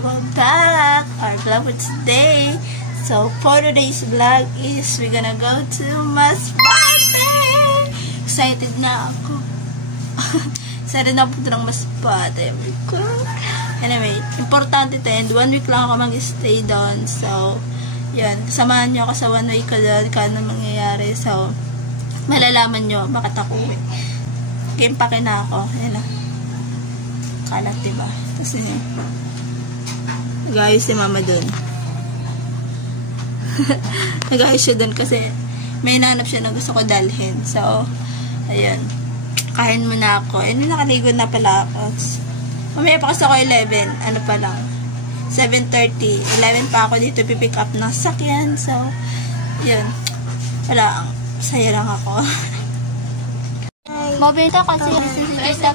welcome back! Our vlog for today. So, for today's vlog is we're gonna go to Masbate! Excited na ako. Excited na ako ng Masbate. Anyway, importante ito. And 1 week lang ako mag-stay doon. So, yan. Samahan nyo ako sa 1 week ko doon. Kano mangyayari. So, malalaman nyo bakit ako uwi. Game pake na ako. Yan na. Kalat, diba? Kasi, nag-ayos si mama dun. Nag-ayos siya dun kasi may nanap siya na gusto ko dalhin. So, ayun. Kain muna ako. Eh, nakaligo na pala ako. Mamaya pa kasi ako 11. Ano pa lang? 7:30. 11 pa ako dito pipick up ng sakyan. So, yun. Wala. Saya lang ako. Mabenta kasi tita,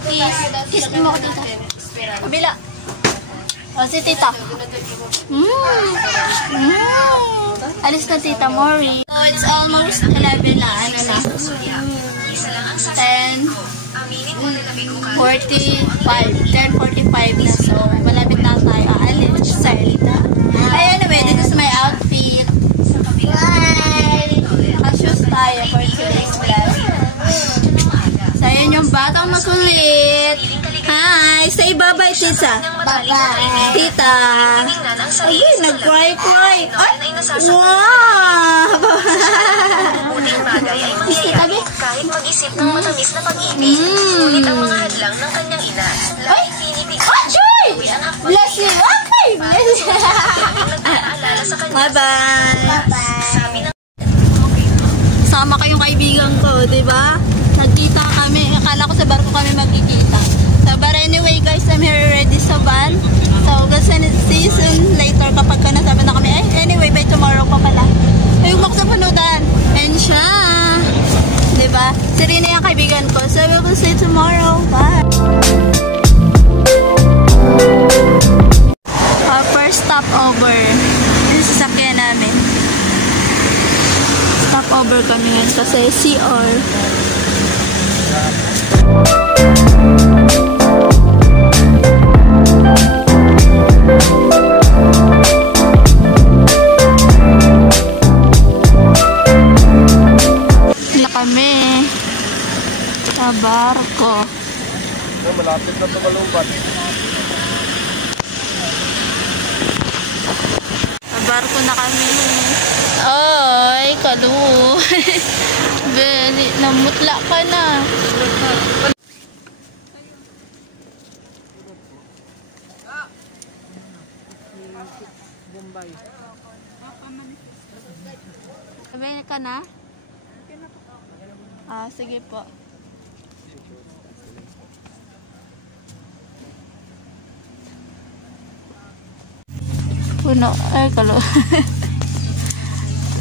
kiss mo ako tita. Kabila. O si tita. Alis na tita Mori. So, it's almost 11 na. Ano na? 10:45 na. So, malapit na tayo. Aalis. Sorry na. Ay, anyway, this is my outfit. Naka-shoes tayo for today's vlog. So, ayan yung batang makulit. Hi! Say bye-bye, tita. Bye-bye. Tita. Ay, nag-cry-cry. Ay, wow! Kiss tabi. Kahit mag-isip ng matamis na pag-ibig, ngunit ang mga hadlang ng kanyang ina. Ay! Joy! Bless you! Okay! Bless you! Bye-bye! Bye-bye. Sama kayong kaibigan ko, diba? Nagkita kami. Akala ko sa barko kami magkikita. So, but anyway guys, I'm here already sa van. So, guys, see you soon later kapag ka nasabi na kami. Anyway, by tomorrow pa pala. Ayun mo ko sa panudan. And siya. Diba? Si Rina yung kaibigan ko. So, we will see you tomorrow. Bye! Our first stopover. This is sakyan namin. Stopover kami ngayon kasi CR. Sila kami sa barko. Malapit na tumalubat. Sa barko na kami. Ay, kalu. Beli, namutla ka na. Sabi ka na? Ah, sige po. Puno. Ay, kalu.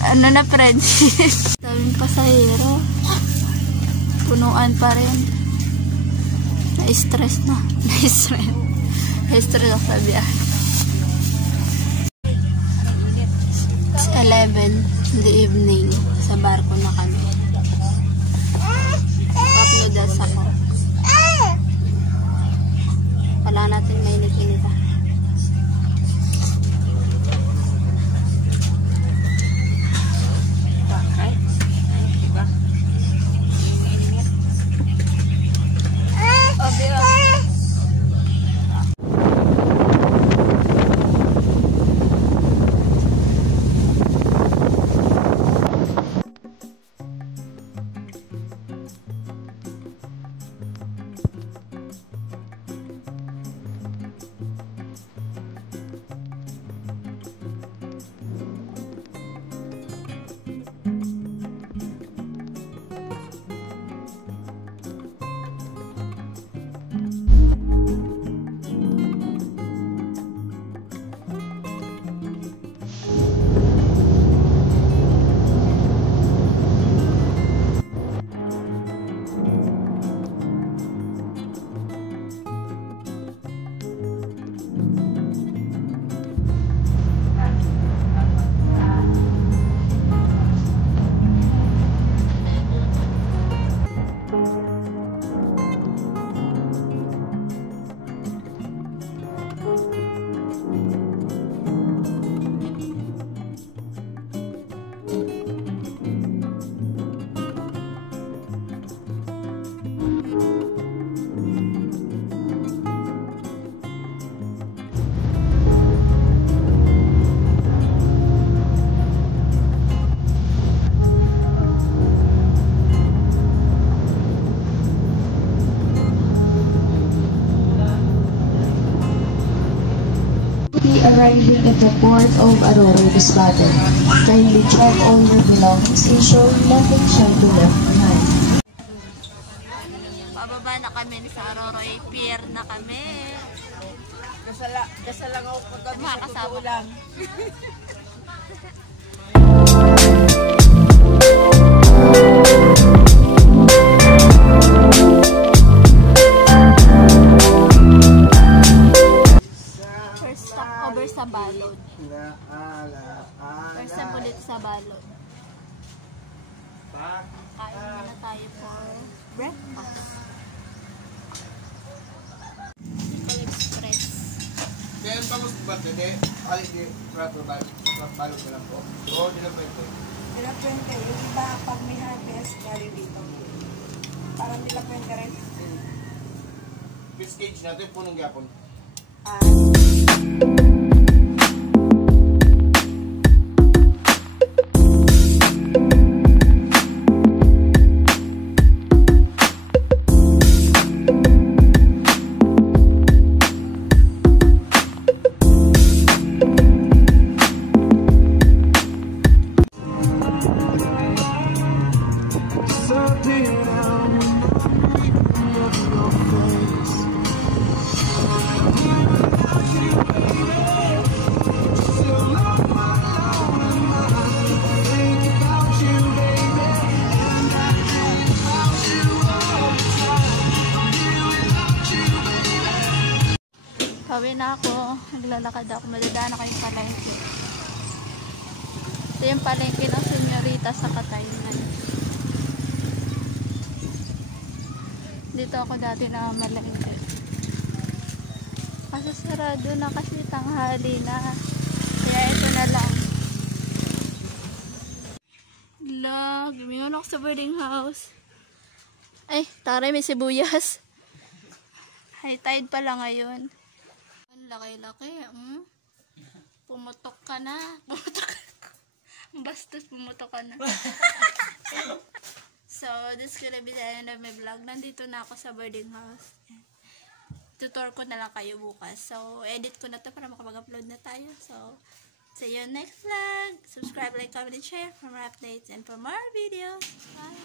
Ano na, French? Daming pasahero. Punuan pa rin. Na-stress na. Na-stress. Na-stress ako sa biyahe. It's 11 in the evening. Sa barko na kami. Uploadas ako. Wala natin mainit-inita. arriving at the port of Aurora this battle. Kindly check all your belongings, ensure nothing shall be left behind. Pababa na kami sa Aurora Pier na kami. Kasalang ako kagabi sa Makakasama totoo lang. First stop over sa Balod. First stop ulit sa Balod. Kain muna tayo for breakfast. Express. Kaya ang bagus ba hindi? Ali di prato balot na lang po. Oo, di lang pwede. Nila pwente, yung iba pag may harvest, galing dito. Parang nila pwente rin. Fish cage natin punong gapon. Pauwi na ako. Naglalakad ako. Madadaan ako yung palengke. Ito yung palengke ng senyorita sa Katayunan. Dito ako dati na malengke. Kasi sarado na kasi tanghali na. Kaya ito na lang. Hala, gumingon ako sa boarding house. Ay, taray, may sibuyas. High tide pala ngayon. Ang laki-laki. Pumutok ka na. Bastos, pumutok ka na. So, this is gonna be the end of my vlog. Nandito na ako sa boarding house. Tutor ko na lang kayo bukas. So, edit ko na to para makapag-upload na tayo. So, see you next vlog. Subscribe, like, comment, and share for more updates and for more videos. Bye!